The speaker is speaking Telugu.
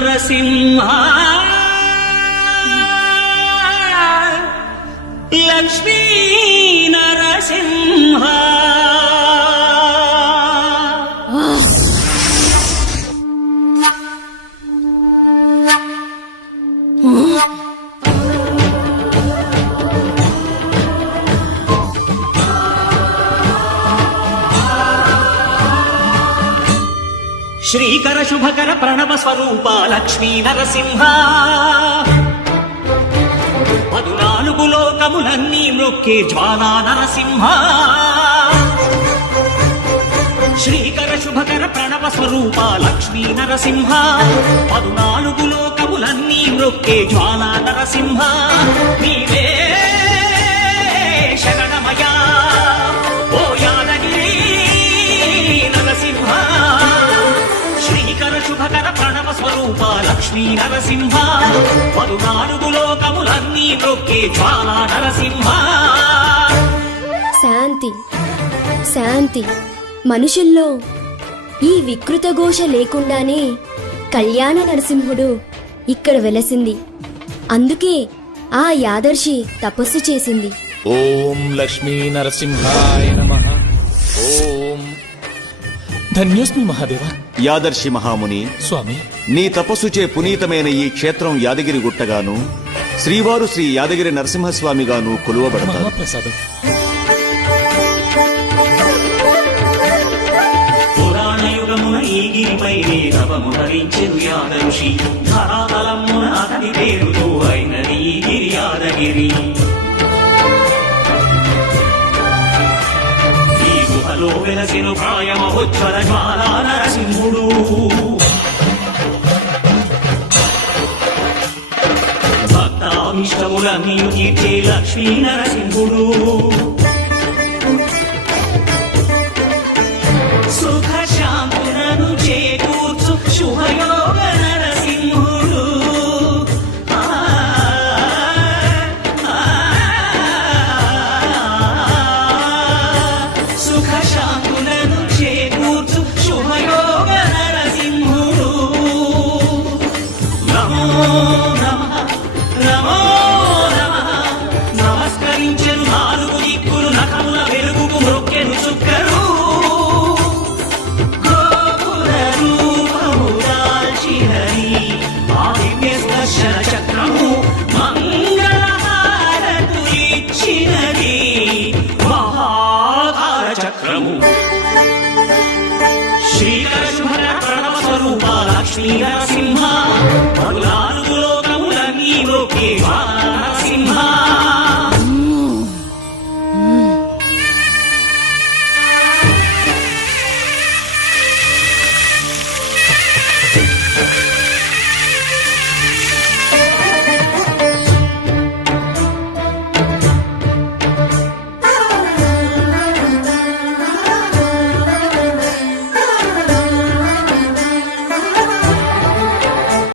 నరసింహ లక్ష్మీ నరసింహ శ్రీకర శుభకర ప్రణవ స్వరూప లక్ష్మీ నరసింహ 14 లోకములన్నీ మ్రొక్కే జ్వాలా నరసింహ శ్రీకర శుభకర ప్రణవ స్వరూప లక్ష్మీ నరసింహ 14 లోకములన్నీ మ్రొక్కే జ్వాలా నరసింహ నీవే శరణమయా ఓ యాదగిరి నరసింహ శ్రీకర శుభకర ప్రణవ స్వరూప లక్ష్మీ నరసింహ 14 లోకములన్నీ మ్రొక్కే జ్వాలా నరసింహ. శాంతి శాంతి. మనుషుల్లో ఈ వికృత ఘోష లేకుండానే కళ్యాణ నరసింహుడు ఇక్కడ వెలసింది. అందుకే ఆ యాదర్శి తపస్సు చేసింది. ఓం లక్ష్మీ నరసింహాయ నమః. ఓం ధన్యోస్మి మహాదేవ. యాదర్శి మహాముని స్వామి, నీ తపస్సుచే పునీతమైన ఈ క్షేత్రం యాదగిరి గుట్టగాను శ్రీవారు శ్రీ యాదగిరి నరసింహస్వామిగాను కొలువబడతారు. మహాప్రసాదం. పురాణయుగమున ఈ గిరిపై నవము ధరించెను యాదర్శి ధరాతలమున అతని పేరుతో అయినది ఈ గిరి యాదగిరి. ఈ గుహలో వెలసెను ప్రాయమహోజ్వల జ్వాలా నరసింహుడు. భక్తాభిష్టములన్నీ తీర్చే లక్ష్మీ నరసింహుడు. సుఖ శాంతులను చేకూర్చు శుభయోగ నరసింహుడు. సుఖ శాంతులను చేకూర్చు శుభయోగ నరసింహుడు. నమో నమః నమో నమః. నమస్కరించెను 4 దిక్కులు నఖముల వెలుగుకు మ్రొక్కెను చుక్కరు. చక్రము మంగళహారతులిచ్చినది మహాధార చక్రము. శ్రీకర శుభకర ప్రణవ స్వరూప లక్ష్మీ నరసింహ 14 లోకములన్నీ మ్రొక్కే